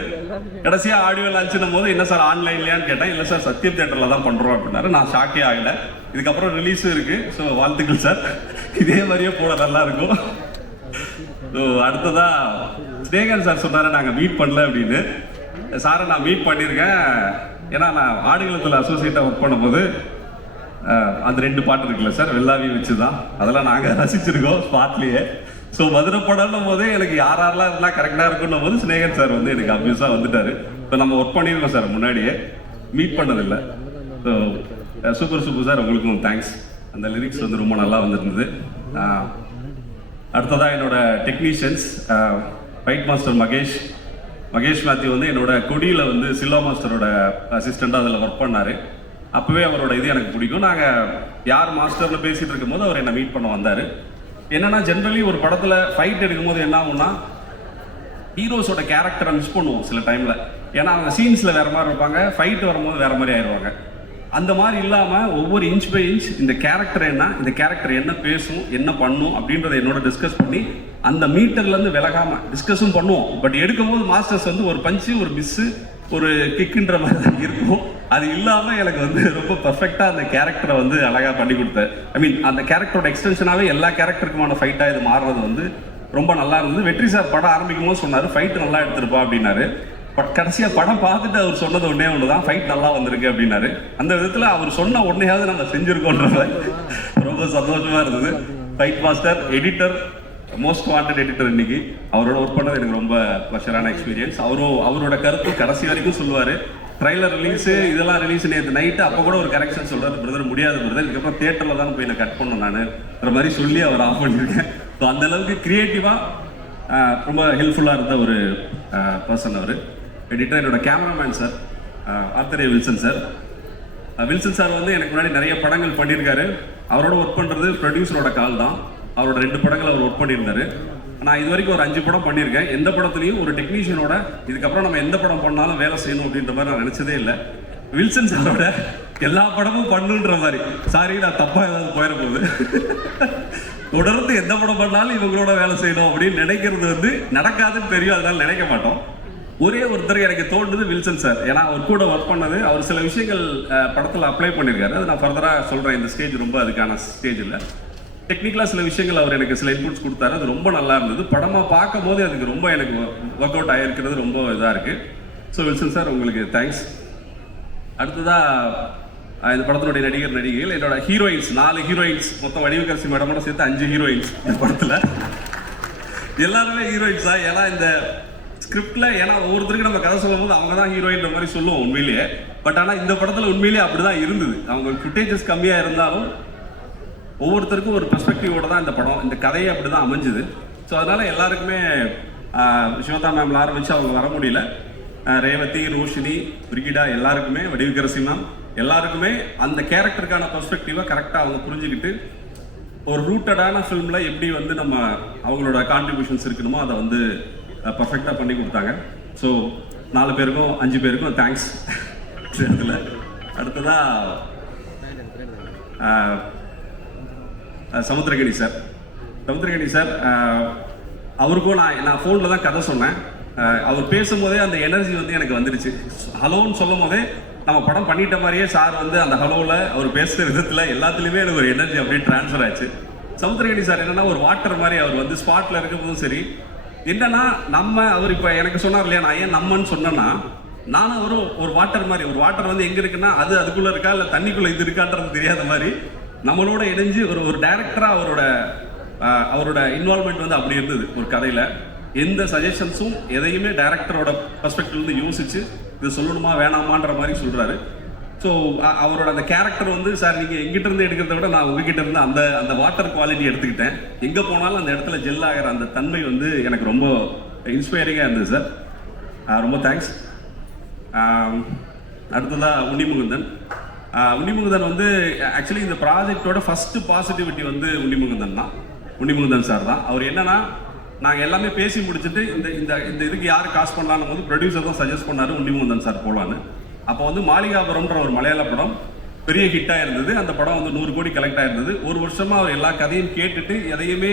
கடைசியாக ஆடியோ லான்ச்சுன்னும் போது என்ன சார் ஆன்லைன்லையான்னு கேட்டேன். இல்லை சார் சத்யம் தியேட்டரில் தான் பண்ணுறோம் அப்படின்னாரு. நான் ஷாக்கே ஆகலை. இதுக்கப்புறம் ரிலீஸும் இருக்குது. ஸோ வாழ்த்துக்கள் சார், இதே மாதிரியே போட நல்லா இருக்கும். ஸோ அடுத்ததா ஸ்னேகன் சார் சொன்னார் நாங்கள் மீட் பண்ணல அப்படின்னு. சாரை நான் மீட் பண்ணியிருக்கேன். ஏன்னா நான் ஆடுகளத்தில் அசோசியேட்டாக ஒர்க் பண்ணும்போது அந்த 2 பாட்டு இருக்குல்ல சார், வெள்ளாவி வச்சு தான் அதெல்லாம் நாங்கள் ரசிச்சிருக்கோம் ஸ்பாட்லேயே. ஸோ மதுரை படம்னும் போதே எனக்கு யாரெல்லாம் இருந்தால் கரெக்டாக இருக்குன்னும் போது ஸ்னேகன் சார் வந்து எனக்கு அப்யூஸாக வந்துட்டார். இப்போ நம்ம ஒர்க் பண்ணியிருக்கோம் சார், முன்னாடியே மீட் பண்ணதில்லை. ஸோ சூப்பர் சார், உங்களுக்கும் தேங்க்ஸ். அந்த லிரிக்ஸ் வந்து ரொம்ப நல்லா வந்துருந்தது. அடுத்ததாக என்னோட technicians fight master Mahesh Mathew வந்து என்னோட கொடியில் வந்து சில்வா மாஸ்டரோட அசிஸ்டண்ட்டாக அதில் ஒர்க் பண்ணார். அப்போவே அவரோட இது எனக்கு பிடிக்கும். நாங்கள் யார் மாஸ்டர்னு பேசிகிட்டு இருக்கும்போது அவர் என்னை மீட் பண்ண வந்தார். என்னன்னா ஜென்ரலி ஒரு படத்தில் ஃபைட் எடுக்கும்போது என்ன ஆகும்னா ஹீரோஸோட கேரக்டரை மிஸ் பண்ணுவோம் சில டைமில். ஏன்னா அவங்க சீன்ஸில் வேறு மாதிரி இருப்பாங்க, ஃபைட் வரும்போது வேறு மாதிரி ஆயிடுவாங்க. அந்த மாதிரி இல்லாமல் ஒவ்வொரு இன்ச் பை இன்ச் இந்த கேரக்டர் என்ன, இந்த கேரக்டர் என்ன பேசும், என்ன பண்ணும் அப்படின்றத என்னோட டிஸ்கஸ் பண்ணி அந்த மீட்டர்லேருந்து விலகாமல் டிஸ்கஸும் பண்ணுவோம். பட் எடுக்கும்போது மாஸ்டர்ஸ் வந்து ஒரு பஞ்சு, ஒரு மிஸ்ஸு, ஒரு கிக்குன்ற மாதிரி தான் இருக்கும். அது இல்லாமல் எனக்கு வந்து ரொம்ப பர்ஃபெக்டாக அந்த கேரக்டரை வந்து அழகாக பண்ணி கொடுத்தேன். ஐ மீன் அந்த கேரக்டரோட எக்ஸ்டென்ஷனாகவே எல்லா கேரக்டருக்குமான ஃபைட்டாக இது மாறுறது வந்து ரொம்ப நல்லா இருந்தது. வெற்றி சார் படம் ஆரம்பிக்கும் போது சொன்னார் ஃபைட்டு நல்லா எடுத்திருப்பா அப்படின்னாரு. பட் கடைசியாக படம் பார்த்துட்டு அவர் சொன்னது ஒன்று தான், ஃபைட் நல்லா வந்திருக்கு அப்படின்னாரு. அந்த விதத்தில் அவர் சொன்ன ஒன்றையாவது நாங்கள் செஞ்சுருக்கோன்றத ரொம்ப சந்தோஷமாக இருந்தது. Fight master, editor, most wanted editor இன்னைக்கு அவரோட ஒர்க் பண்ணது எனக்கு ரொம்ப ப்ளஷரான எக்ஸ்பீரியன்ஸ். அவரோட கருத்து கடைசி வரைக்கும் சொல்லுவார். ட்ரைலர் ரிலீஸு இதெல்லாம் ரிலீஸ் நேற்று நைட்டு அப்போ கூட ஒரு கரெக்ஷன் சொல்கிறார், பிரதர் முடியாது பிரதர், இதுக்கப்புறம் தேட்டரில் தான் போய் நான் கட் பண்ணணும் நானுன்ற மாதிரி சொல்லி அவர் ஆஃப் பண்ணியிருக்கேன். ஸோ அந்தளவுக்கு க்ரியேட்டிவாக ரொம்ப ஹெல்ப்ஃபுல்லாக இருந்த ஒரு பர்சன் அவர். எடிட்டர் என்னோட கேமராமேன் சார் ஆர்த்தரே வில்சன் சார். வில்சன் சார் வந்து எனக்கு முன்னாடி நிறைய படங்கள் பண்ணியிருக்காரு. அவரோட ஒர்க் பண்ணுறது ப்ரொடியூசரோட கால் தான். அவரோட 2 படங்கள் அவர் ஒர்க் பண்ணியிருந்தாரு. நான் இது வரைக்கும் ஒரு 5 படம் பண்ணியிருக்கேன். எந்த படத்துலையும் ஒரு டெக்னீஷியனோட இதுக்கப்புறம் நம்ம எந்த படம் பண்ணாலும் வேலை செய்யணும் அப்படின்ற மாதிரி நான் நினச்சதே இல்லை. வில்சன் சாரோட எல்லா படமும் பண்ணுன்ற மாதிரி, சாரி நான் தப்பாக ஏதாவது போயிட போகுது, தொடர்ந்து எந்த படம் பண்ணாலும் இவங்களோட வேலை செய்யணும் அப்படின்னு நினைக்கிறது வந்து நடக்காதுன்னு தெரியும், அதனால நினைக்க மாட்டோம். ஒரே ஒருத்தர் எனக்கு தோன்றுது வில்சன் சார். ஏன்னா அவர் கூட ஒர்க் பண்ணது, அவர் சில விஷயங்கள் படத்தில் அப்ளை பண்ணியிருக்காரு. அது நான் ஃபர்தராக சொல்கிறேன். இந்த ஸ்டேஜ் ரொம்ப அதுக்கான ஸ்டேஜ் இல்லை. டெக்னிக்கலாக சில விஷயங்கள் அவர் எனக்கு சில இன்புட்ஸ் கொடுத்தாரு. அது ரொம்ப நல்லா இருந்தது. படமாக பார்க்கும் போது அதுக்கு ரொம்ப எனக்கு ஒர்க் அவுட் ஆகிருக்கிறது ரொம்ப இதாக இருக்குது. ஸோ வில்சன் சார் உங்களுக்கு தேங்க்ஸ். அடுத்ததாக இந்த படத்தினுடைய நடிகைகள், என்னோட ஹீரோயின்ஸ் 4 ஹீரோயின்ஸ், மொத்தம் வடிவகரசி மேடமோட சேர்த்து 5 ஹீரோயின்ஸ் இந்த படத்தில். எல்லாருமே ஹீரோயின்ஸா? ஏன்னா இந்த ஸ்கிரிப்டில், ஏன்னா ஒவ்வொருத்தருக்கு நம்ம கதை சொல்லும் போது அவங்க தான் ஹீரோயின்ற மாதிரி சொல்லுவோம் உண்மையிலேயே. பட் ஆனால் இந்த படத்தில் உண்மையிலேயே அப்படி தான் இருந்தது. அவங்க ஃபுட்டேஜஸ் கம்மியாக இருந்தாலும் ஒவ்வொருத்தருக்கும் ஒரு பெர்ஸ்பெக்டிவோட தான் இந்த படம், இந்த கதையை அப்படி தான் அமைஞ்சுது. ஸோ அதனால் எல்லாருக்குமே சிவதா மேம்ல ஆரம்பித்து அவங்க வர முடியல, ரேவதி, ரோஷினி, பிரிகிடா, எல்லாருக்குமே, வடிவகரசி மேம், எல்லாருக்குமே அந்த கேரக்டருக்கான பெர்ஸ்பெக்டிவை கரெக்டாக அவங்க புரிஞ்சுக்கிட்டு ஒரு ரூட்டடான ஃபிலிமில் எப்படி வந்து நம்ம அவங்களோட கான்ட்ரிபியூஷன்ஸ் இருக்கணுமோ அதை வந்து பர்ஃபெக்டாக பண்ணி கொடுத்தாங்க. ஸோ 4 பேருக்கும் 5 பேருக்கும் தேங்க்ஸ். இதில் அடுத்ததாக சமுத்திரகனி சார், அவருக்கும் நான் ஃபோனில் தான் கதை சொன்னேன். அவர் பேசும்போதே அந்த எனர்ஜி வந்து எனக்கு வந்துடுச்சு. ஹலோன்னு சொல்லும் போதே நம்ம படம் பண்ணிட்ட மாதிரியே சார் வந்து அந்த ஹலோவில் அவர் பேசுகிற விதத்தில் எல்லாத்துலேயுமே எனக்கு ஒரு எனர்ஜி அப்படியே ட்ரான்ஸ்ஃபர் ஆச்சு. சமுத்திரகனி சார் என்னன்னா ஒரு வாட்டர் மாதிரி, அவர் வந்து ஸ்பாட்டில் இருக்கும்போதும் சரி, என்னன்னா அவர் இப்போ எனக்கு சொன்னார் இல்லையா, நான் ஏன் நம்மன்னு சொன்னேன்னா, நானும் ஒரு வாட்டர் மாதிரி, ஒரு வாட்டர் வந்து எங்கே இருக்குன்னா அது அதுக்குள்ளே இருக்கா இல்லை தண்ணிக்குள்ளே இது இருக்கான்றது தெரியாத மாதிரி நம்மளோட இணைஞ்சு ஒரு டைரக்டராக அவரோட இன்வால்மெண்ட் வந்து அப்படி இருந்தது ஒரு கதையில். எந்த சஜஷன்ஸும் எதையுமே டைரக்டரோட பர்ஸ்பெக்டிவ்லேருந்து யோசிச்சு இது சொல்லணுமா வேணாமான்ற மாதிரி சொல்கிறாரு. ஸோ அவரோட அந்த கேரக்டர் வந்து, சார் நீங்கள் எங்கிட்ட இருந்து எடுக்கிறத விட நான் உங்ககிட்ட இருந்து அந்த வாட்டர் குவாலிட்டி எடுத்துக்கிட்டேன். எங்கே போனாலும் அந்த இடத்துல ஜெல் ஆகிற அந்த தன்மை வந்து எனக்கு ரொம்ப இன்ஸ்பைரிங்காக இருந்தது சார். ரொம்ப தேங்க்ஸ். அடுத்ததாக உன்னிமுகுந்தன் வந்து ஆக்சுவலி இந்த ப்ராஜெக்டோட ஃபஸ்ட்டு பாசிட்டிவிட்டி வந்து உன்னிமுகுந்தன் சார் தான். அவர் என்னன்னா, நாங்கள் எல்லாமே பேசி முடிச்சுட்டு இந்த இதுக்கு யார் காசு பண்ணலான்னு போது ப்ரொடியூசர் தான் சஜஸ்ட் பண்ணார் உன்னிமுகுந்தன் சார் போகலான்னு. அப்போ வந்து மாளிகாபுரம்ன்ற ஒரு மலையாள படம் பெரிய ஹிட்டாக இருந்தது. அந்த படம் வந்து 100 கோடி கலெக்ட் ஆயிருந்தது. ஒரு வருஷமாக அவர் எல்லா கதையும் கேட்டுட்டு எதையுமே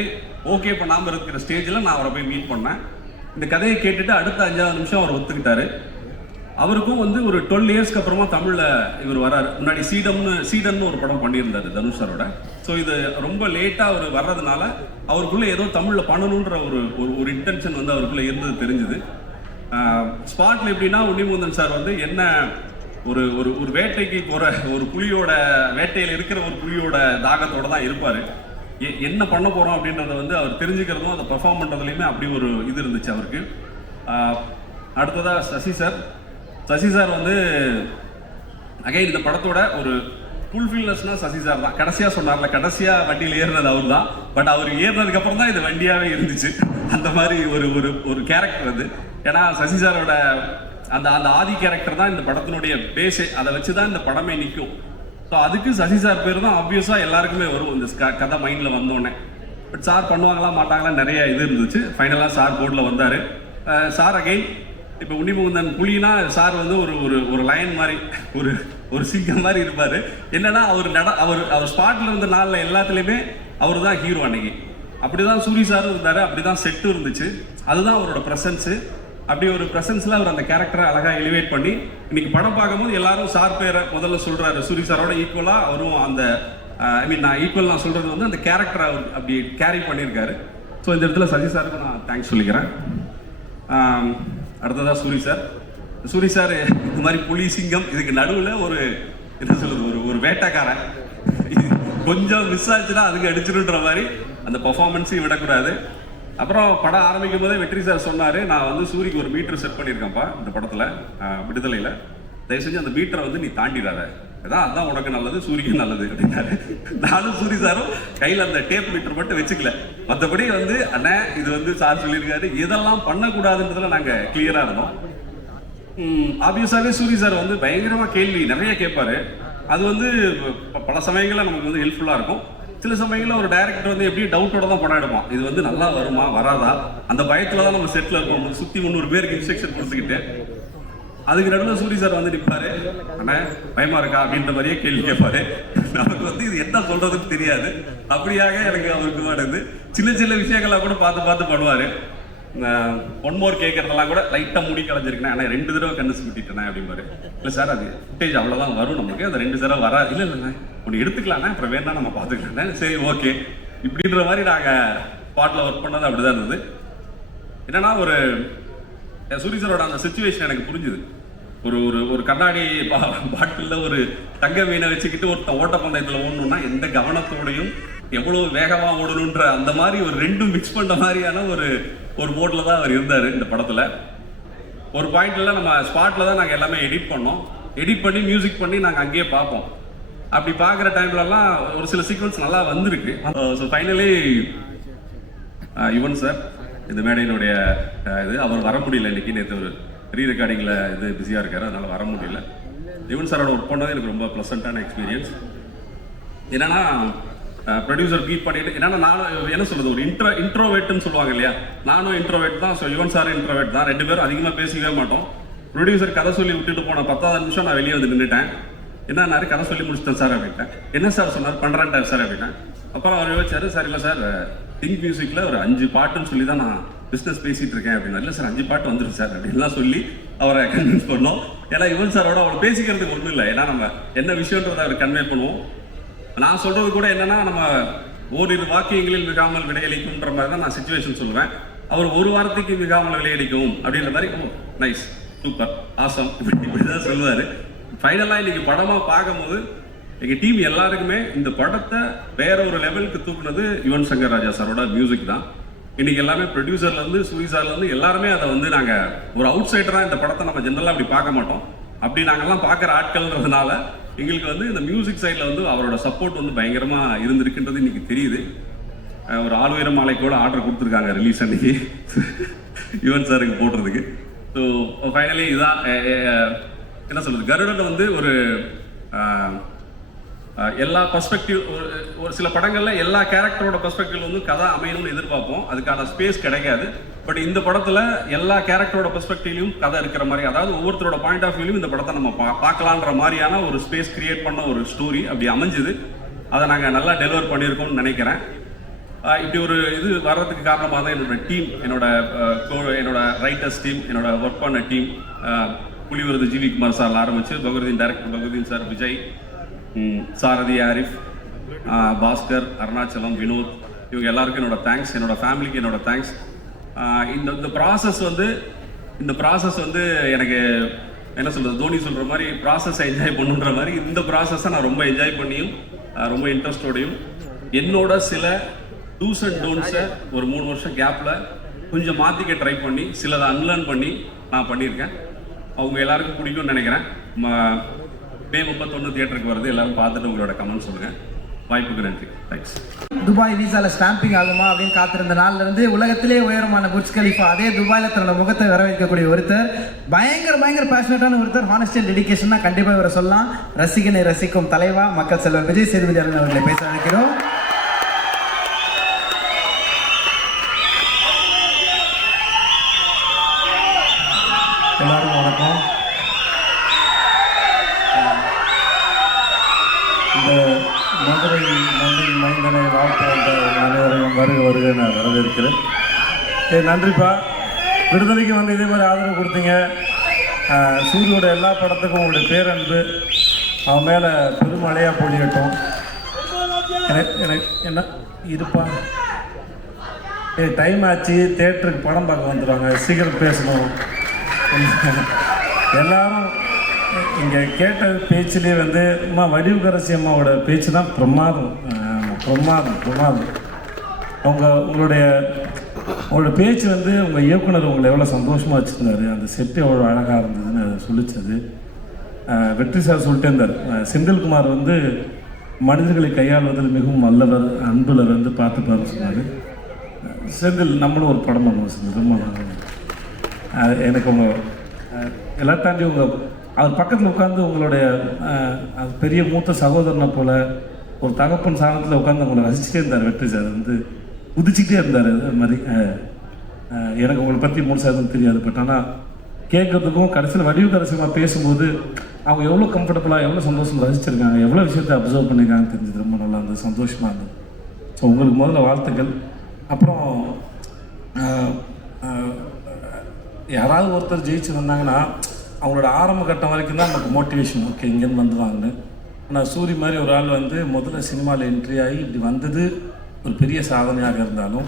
ஓகே பண்ணாமல் இருக்கிற ஸ்டேஜில் நான் அவரை போய் மீட் பண்ணேன். இந்த கதையை கேட்டுட்டு அடுத்த 5வது நிமிஷம் அவர் ஒத்துக்கிட்டாரு. அவருக்கும் வந்து ஒரு 12 இயர்ஸ்க்கு அப்புறமா தமிழில் இவர் வராரு. முன்னாடி சீடன்னு ஒரு படம் பண்ணியிருந்தாரு தனுஷ் சாரோட. ஸோ இது ரொம்ப லேட்டாக அவர் வர்றதுனால அவருக்குள்ளே ஏதோ தமிழில் பண்ணணுன்ற ஒரு இன்டென்ஷன் வந்து அவருக்குள்ளே இருந்தது தெரிஞ்சுது. ஸ்பாட்டில் எப்படின்னா, உன்னிமுகுந்தன் சார் வந்து என்ன ஒரு வேட்டைக்கு போகிற ஒரு புலியோட வேட்டையில் இருக்கிற ஒரு புலியோட தாகத்தோடு தான் இருப்பார். என்ன பண்ண போகிறோம் அப்படின்றத வந்து அவர் தெரிஞ்சுக்கிறதும் அதை பெர்ஃபார்ம் பண்ணுறதுலையுமே அப்படி ஒரு இது இருந்துச்சு அவருக்கு. அடுத்ததாக சசி சார் வந்து அகைன் இந்த படத்தோட ஒரு ஃபுல்ஃபில்னஸ்னா சசி சார் தான். கடைசியாக சொன்னார்ல, கடைசியாக வண்டியில் ஏறினது அவர் தான். பட் அவர் ஏறினதுக்கு அப்புறம் தான் இது வண்டியாகவே இருந்துச்சு. அந்த மாதிரி ஒரு கேரக்டர் அது. ஏன்னா சசி சாரோட அந்த ஆதி கேரக்டர் தான் இந்த படத்தினுடைய பேஸே. அதை வச்சு தான் இந்த படமே நிற்கும். ஸோ அதுக்கு சசி சார் பேர் தான் ஆப்வியஸாக எல்லாருக்குமே வரும் இந்த கதை மைண்டில் வந்தோடனே. பட் சார் பண்ணுவாங்களா மாட்டாங்களா நிறைய இது இருந்துச்சு. ஃபைனலாக சார் போர்டில் வந்தார். சார் அகைன் இப்போ உன்னிமுகுந்தன் புலினா சார் வந்து ஒரு லைன் மாதிரி ஒரு சிங்கம் மாதிரி இருப்பார். என்னன்னா அவர் ஸ்பாட்டில் இருந்த நாளில் எல்லாத்துலேயுமே அவர் தான் ஹீரோ அன்னைக்கு. அப்படி தான் சூரி சாரும் இருந்தார், அப்படி தான் செட்டும் இருந்துச்சு. அதுதான் அவரோட ப்ரெசன்ஸு. அப்படி ஒரு ப்ரெசன்ஸில் அவர் அந்த கேரக்டரை அழகாக எலிவேட் பண்ணி இன்னைக்கு படம் பார்க்கும்போது எல்லாரும் சார் பேரை முதல்ல சொல்கிறாரு. சூரி சாரோட ஈக்குவலாக அவரும் அந்த நான் ஈக்குவல் நான் சொல்கிறது வந்து அந்த கேரக்டரை அவர் அப்படி கேரி பண்ணியிருக்காரு. ஸோ இந்த இடத்துல சசி சாருக்கு நான் தேங்க்ஸ் சொல்லிக்கிறேன். அடுத்ததாக சூரி சார் இந்த மாதிரி புலி சிங்கம் இதுக்கு நடுவில் என்ன சொல்கிறது ஒரு வேட்டைக்காரன் கொஞ்சம் மிஸ் ஆச்சுன்னா அதுக்கு அடிச்சிருன்ற மாதிரி அந்த பர்ஃபார்மன்ஸையும் விடக்கூடாது. அப்புறம் படம் ஆரம்பிக்கும் போதே வெற்றி சார் சொன்னார், நான் வந்து சூரிக்கு ஒரு மீட்டர் செட் பண்ணியிருக்கேன்ப்பா இந்த படத்தில் விடுதலையில், தயவு செஞ்சு அந்த மீட்டரை வந்து நீ தாண்டிடாத, அதான் உனக்கு நல்லது சூரிக்கு நல்லது அப்படின்னாரு. நானும் சூரி சாரும் கையில் அந்த டேப் மீட்டர் மட்டும் வச்சுக்கல, மற்றபடி வந்து அண்ணே இது வந்து சார் சொல்லியிருக்காரு இதெல்லாம் பண்ணக்கூடாதுன்றதுல நாங்கள் கிளியராக இருந்தோம். ஆப்வியஸாகவே சூரி சார் வந்து பயங்கரமாக கேள்வி நிறைய கேட்பாரு. அது வந்து பல சமயங்களில் நமக்கு வந்து ஹெல்ப்ஃபுல்லாக இருக்கும். சில சமயங்களில் ஒரு டைரக்டர் வந்து எப்படி டவுட்டோட தான் படம் எடுப்பான், இது வந்து நல்லா வருமா வராதா அந்த பயத்தில் தான் நம்ம செட்டில் இருக்கோம். சுற்றி 300 பேருக்கு இன்ஸ்ட்ரக்ஷன் கொடுத்துக்கிட்டு அதுக்கு நடுவில் சூரி சார் வந்து நிற்பாரு, அண்ணா பயமா இருக்கா அப்படின்ற மாதிரியே கேள்வி கேட்பாரு. நமக்கு வந்து இது என்ன சொல்றதுன்னு தெரியாது. அப்படியாக எனக்கு அவருக்கு வந்து சின்ன விஷயங்கள்லாம் கூட பார்த்து பண்ணுவார். ஒன் மோர் கேட்கறதெல்லாம் கூட லைட்டாக முடி கலைஞ்சிருக்கேன், ஆனால் 2 தடவை கண்ணு சுட்டிட்டேன் அப்படிம்பாரு. இல்லை சார் அது ஃபுட்டேஜ் அவ்வளோதான் வரும் நமக்கு, அந்த 2 தடவை வராது. இல்லை ஒன்று எடுத்துக்கலாண்ணே அப்புறம் வேணா நம்ம பார்த்துக்கலாம், சரி ஓகே இப்படின்ற மாதிரி நாங்கள் ஸ்பாட்டில் ஒர்க் பண்ணது அப்படி தான் இருந்தது. என்னன்னா சூரி சாரோட அந்த சிச்சுவேஷன் எனக்கு புரிஞ்சுது. ஒரு கண்ணாடி பாட்டிலில் ஒரு தங்க மீனை வச்சுக்கிட்டு ஒருத்தன் ஓட்டப்பந்தயத்தில் ஓடணும்னா எந்த கவனத்தோடையும் எவ்வளோ வேகமாக ஓடணுன்ற அந்த மாதிரி ஒரு 2 மிக்ஸ் பண்ண மாதிரியான ஒரு மோடில் தான் அவர் இருந்தார் இந்த படத்தில். ஒரு பாயிண்ட்ல நம்ம ஸ்பாட்டில் தான் நாங்கள் எல்லாமே எடிட் பண்ணோம். எடிட் பண்ணி மியூசிக் பண்ணி நாங்கள் அங்கேயே பார்ப்போம். அப்படி பார்க்குற டைம்லலாம் ஒரு சில சீக்வன்ஸ் நல்லா வந்திருக்கு. ஸோ ஃபைனலி யுவன் சார் இந்த மேடையினுடைய அவர் வர முடியல இன்னைக்கு, நேற்று ஒரு ரீ ரெக்கார்டிங்கில் பிஸியாக இருக்காரு, அதனால் வர முடியல. யுவன் சாரோட ஒர்க் பண்ணது எனக்கு ரொம்ப ப்ளசண்ட்டான எக்ஸ்பீரியன்ஸ். என்னன்னா ப்ரொடியூசர் கீப் பண்ணிட்டு, என்னன்னா நானும் என்ன சொல்றது ஒரு இன்ட்ரோவேட்னு சொல்லுவாங்க இல்லையா, நானும் இன்ட்ரோவேட் தான். ஸோ யுவன் சார் இன்ட்ரோவேட் தான், 2 பேரும் அதிகமாக பேசிக்கவே மாட்டோம். ப்ரொடியூசர் கதை சொல்லி விட்டுட்டு போன 10வது நிமிஷம் நான் வெளியே வந்து நின்றுட்டேன். என்னன்னாரு கதை சொல்லி முடிச்சிட்டேன் சார் அப்படின்ட்டேன். என்ன சார் சொன்னார், பண்ணுறேன்ட்டார் சார் அப்படின்னா. அப்புறம் அவர் யோசிச்சாரு, சார் இல்லை சார் திங்க் மியூசிக்கில் ஒரு 5 பாட்டுன்னு சொல்லி தான் நான் பிஸ்னஸ் பேசிகிட்டு இருக்கேன் அப்படின்னா. இல்லை சார் 5 பாட்டு வந்துடும் சார் அப்படின்லாம் சொல்லி அவரை கன்வின்ஸ் பண்ணோம். ஏன்னா யுவன் சாரோட அவரை பேசிக்கிறதுக்கு ஒன்றும் இல்லை, ஏன்னா நம்ம என்ன விஷயன்றதை அவர் கன்வே பண்ணுவோம். நான் சொல்றது கூட என்னன்னா, நம்ம ஓரிரு வாக்கியங்களில் மிகாமல் விடையளிக்கும்ன்ற மாதிரி தான் நான் சிச்சுவேஷன் சொல்லுவேன். அவர் ஒரு வாரத்துக்கு மிகாமல் விடையளிக்கும் அப்படின்ற மாதிரி நைஸ் சூப்பர் ஆசம் இப்படிதான் சொல்லுவார். ஃபைனலாக இன்னைக்கு படமாக பார்க்கும்போது எங்கள் டீம் எல்லாருக்குமே இந்த படத்தை வேற ஒரு லெவலுக்கு தூக்குனது யுவன் சங்கர் ராஜா சாரோட மியூசிக் தான். இன்னைக்கு எல்லாமே ப்ரொடியூசர்லேருந்து சூரி சார்லேருந்து எல்லாருமே அதை வந்து நாங்கள் ஒரு அவுட் சைடராக இந்த படத்தை நம்ம ஜென்ரலாக அப்படி பார்க்க மாட்டோம். அப்படி நாங்கள்லாம் பார்க்குற ஆட்கள்ன்றதுனால எங்களுக்கு வந்து இந்த மியூசிக் சைடில் வந்து அவரோட சப்போர்ட் வந்து பயங்கரமாக இருந்திருக்குன்றது இன்னைக்கு தெரியுது. ஒரு 1000 மாலை கூட ஆர்டர் கொடுத்துருக்காங்க ரிலீஸ் அன்னைக்கு யுவன் சாருக்கு போடுறதுக்கு. ஸோ ஃபைனலி இதுதான் என்ன சொல்கிறது, கருடன் வந்து ஒரு எல்லா பர்ஸ்பெக்டிவ் ஒரு சில படங்களில் எல்லா கேரக்டரோட பர்ஸ்பெக்டிவ் வந்து கதை அமையணும்னு எதிர்பார்ப்போம், அதுக்கான ஸ்பேஸ் கிடைக்காது. பட் இந்த படத்தில் எல்லா கேரக்டரோட பெர்ஸ்பெக்டிவ்லையும் கதை இருக்கிற மாதிரி, அதாவது ஒவ்வொருத்தரோட பாயிண்ட் ஆஃப் வியூலையும் இந்த படத்தை நம்ம பார்க்கலான்ற மாதிரியான ஒரு ஸ்பேஸ் கிரியேட் பண்ண ஒரு ஸ்டோரி அப்படி அமைஞ்சுது. அதை நாங்கள் நல்லா டெலிவர் பண்ணியிருக்கோம்னு நினைக்கிறேன். இப்படி ஒரு இது வர்றதுக்கு காரணமாக தான் என்னோட டீம், என்னோட ரைட்டர்ஸ் டீம், என்னோட ஒர்க் பண்ண டீம், புலிவிருது ஜிவி குமார் சார் ஆரம்பிச்சு பகவதீன் டைரக்டர் பகவதீன் சார், விஜய், சாரதி, ஆரிஃப், பாஸ்கர், அருணாச்சலம், வினோத், இவங்க எல்லாருக்கும் என்னோட தேங்க்ஸ். என்னோட ஃபேமிலிக்கு என்னோட தேங்க்ஸ். இந்த ப்ராசஸ் வந்து எனக்கு என்ன சொல்கிறது, தோனி சொல்கிற மாதிரி ப்ராசஸை என்ஜாய் பண்ணுன்ற மாதிரி இந்த ப்ராசஸை நான் ரொம்ப என்ஜாய் பண்ணியும் ரொம்ப இன்ட்ரெஸ்டோடையும் என்னோட சில டூஸ் அண்ட் டோன்ஸை ஒரு 3 வருஷம் கேப்பில் கொஞ்சம் மாற்றிக்க ட்ரை பண்ணி சிலதை அன்லேர்ன் பண்ணி நான் பண்ணியிருக்கேன். அவங்க எல்லாருக்கும் பிடிக்கும்னு நினைக்கிறேன். மே 31 தியேட்டருக்கு வருது, எல்லாரும் பார்த்துட்டு உங்களோட கமெண்ட் சொல்லுங்கள். வாய்ப்புக்கு நன்றி, தேங்க்ஸ். துபாய் வீசால ஸ்டாம்பிங் ஆகுமா அப்படின்னு காத்திருந்த நாள்ல இருந்து உலகத்திலே உயரமான புர்ஜ் கலிஃபா அதே துபாயில தன்னோட முகத்தை வரவேற்கக்கூடிய ஒருத்தர், பயங்கர பேஷனட்டான ஒருத்தர், ஹானஸ்டி அண்ட் டெடிகேஷன்னா கண்டிப்பாக இவரை சொல்லலாம். ரசிகனை ரசிக்கும் தலைவா மக்கள் செல்வர் விஜய் சேதுபதி அவர்களை பேச வைக்கிறோம். விருந்தினை வாழ்த்து வந்த அனைவரையும் வருக வருக நான் வரவேற்கிறேன். நன்றிப்பா, விடுதலைக்கு வந்து இதே மாதிரி ஆதரவு கொடுத்தீங்க. சூரியோட எல்லா படத்துக்கும் உங்களுடைய பேரன்பு அவன் மேலே பெருமழையாக பொழியட்டும். எனக்கு என்ன இருப்பா, டைம் ஆச்சு, தேட்டருக்கு படம் பார்க்க வந்துடுவாங்க, சீக்கிரம் பேசணும். எல்லாரும் இங்கே கேட்ட பேச்சிலே வந்து அம்மா வடிவுக்கரசி அம்மாவோட பேச்சு தான் பிரமாதம். உங்களோட பேச்சு வந்து உங்கள் இயக்குனர் உங்களை எவ்வளோ சந்தோஷமாக வச்சுருந்தாரு, அந்த செட்டு எவ்வளோ அழகாக இருந்ததுன்னு அதை சொல்லிச்சது. வெற்றி சார் சொல்லிட்டே இருந்தார், செந்தில்குமார் வந்து மனிதர்களை கையாள்வதில் மிகவும் வல்லவர், அன்புல வந்து பார்த்துப்பாருன்னு சொன்னார். செந்தில் நம்மளும் ஒரு படம் பண்ணுவோம் செந்தில், ரொம்ப எனக்கு உங்கள் எல்லாம் தாண்டி அவர் பக்கத்தில் உட்காந்து உங்களுடைய பெரிய மூத்த சகோதரனை போல் ஒரு தகப்பன் சாதனத்தில் உட்காந்து உங்களை ரசிச்சுட்டே இருந்தார். வெற்றி சார் வந்து குதிச்சுக்கிட்டே இருந்தார். அது மாதிரி எனக்கு உங்களை பற்றி முழுசாக எதுவும் தெரியாது, பட் ஆனால் கேட்குறதுக்கும் கடைசியில் வடிவுக்கரசியமாக பேசும்போது அவங்க எவ்வளோ கம்ஃபர்டபுளாக எவ்வளோ சந்தோஷம் ரசிச்சிருக்காங்க, எவ்வளோ விஷயத்தை அப்சர்வ் பண்ணியிருக்காங்கன்னு தெரிஞ்சது. ரொம்ப நல்லா இருந்தது, சந்தோஷமாக இருந்தது. ஸோ உங்களுக்கு முதல்ல வாழ்த்துக்கள். அப்புறம் யாராவது ஒருத்தர் ஜெயிச்சு வந்தாங்கன்னா அவங்களோட ஆரம்ப கட்டம் வரைக்கும் தான் நமக்கு மோட்டிவேஷன், ஓகே இங்கேருந்து வந்துடுவாங்கன்னு. ஆனால் சூரி மாதிரி ஒரு ஆள் வந்து முதல்ல சினிமாவில் என்ட்ரி ஆகி இப்படி வந்தது ஒரு பெரிய சாதனையாக இருந்தாலும்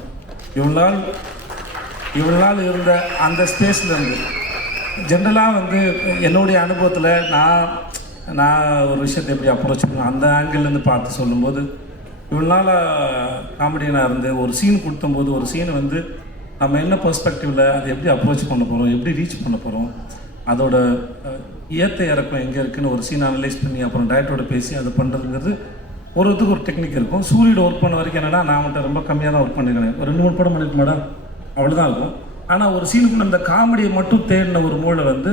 இவ்வளோ நாள் இருந்த அந்த ஸ்பேஸில் இருந்து ஜென்ரலாக வந்து என்னுடைய அனுபவத்தில் நான் ஒரு விஷயத்தை எப்படி அப்ரோச் பண்ணுவேன் அந்த ஆங்கிள்லேருந்து பார்த்து சொல்லும்போது, இவ்வளோ நாள் காமெடியனாக இருந்து ஒரு சீன் கொடுத்தம்போது ஒரு சீனை வந்து நம்ம என்ன பெர்ஸ்பெக்டிவில் அதை எப்படி அப்ரோச் பண்ண போகிறோம், எப்படி ரீச் பண்ண போகிறோம், அதோட ஏற்ற இறக்கம் எங்கே இருக்குதுன்னு ஒரு சீன் அனலைஸ் பண்ணி அப்புறம் டேரக்டரோட பேசி அதை பண்ணுறதுங்கிறது ஒருத்துக்கு ஒரு டெக்னிக் இருக்கும். சூரியோட ஒர்க் பண்ண வரைக்கும் என்னென்னா நான் மட்டும் ரொம்ப கம்மியாக தான் ஒர்க் பண்ணிக்கிறேன், ஒரு 2-3 படம் பண்ணிக்க மேடம் அவ்வளோதான் இருக்கும். ஆனால் ஒரு சீனுக்கு அந்த காமெடியை மட்டும் தேடின ஒரு மூளை வந்து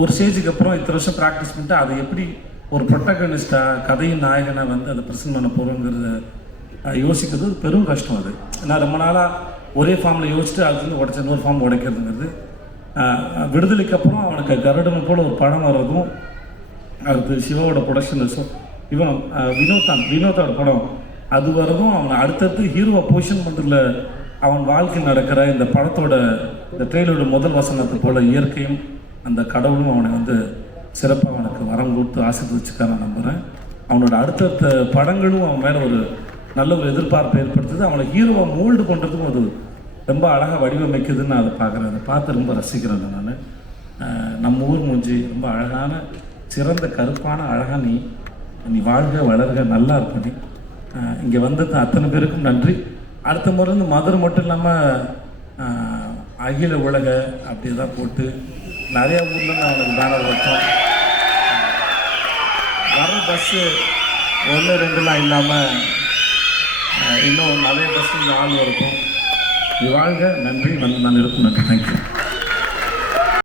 ஒரு ஸ்டேஜுக்கு அப்புறம் இத்தனை வருஷம் ப்ராக்டிஸ் பண்ணிட்டு அதை எப்படி ஒரு ப்ரொட்டகனிஸ்டாக கதையின் நாயகனை வந்து அதை ப்ரெசென்ட் பண்ண போகிறோங்கிறத யோசிக்கிறது பெரும் கஷ்டம். அது நான் ரொம்ப நாளாக ஒரே ஃபார்மில் யோசிச்சுட்டு அதுலேருந்து உடச்சி இன்னொரு ஃபார்ம் உடைக்கிறதுங்கிறது. விடுதலைக்கு அப்புறம் அவனுக்கு கருடனை போல் ஒரு படம் வர்றதும், அடுத்து சிவாவோட ப்ரொடக்ஷன் இவன் வினோத்தோட படம் அது வர்றதும், அவனை அடுத்தடுத்து ஹீரோவை பொசிஷன் பண்ணுறதுல அவன் வாழ்க்கை நடக்கிற இந்த படத்தோட இந்த ட்ரெயிலோட முதல் வசனத்தை போல் இயற்கையும் அந்த கடவுளும் அவனை வந்து சிறப்பாக அவனுக்கு வரம் கொடுத்து ஆசீர்வதிச்சுக்கார நம்புகிறேன். அவனோட அடுத்தடுத்த படங்களும் அவன் மேலே ஒரு நல்ல ஒரு எதிர்பார்ப்பை ஏற்படுத்துது. அவனை ஹீரோவை மோல்டு பண்ணுறதுக்கும் அது ரொம்ப அழகாக வடிவமைக்குதுன்னு நான் அதை பார்க்குறேன். அதை பார்த்து ரொம்ப ரசிக்கிறேன் நான். நம்ம ஊர் மூஞ்சி ரொம்ப அழகான சிறந்த கருப்பான அழகாக நீ வாழ்க வளர்க நல்லா இருப்ப நீ. இங்கே வந்தது அத்தனை பேருக்கும் நன்றி. அடுத்த முறை வந்து மதுரை மட்டும் இல்லாமல் அகில உலக அப்படி தான் போட்டு நிறையா ஊர்லேருந்து அவனுக்கு பேனர் வச்சோம். வர பஸ்ஸு 1-2லாம் இல்லாமல் இன்னும் நிறைய பஸ்ஸு ஆள் இருக்கும். வாழ்க, நன்றி, நான் இருக்கும். நன்றி, தேங்க்யூ.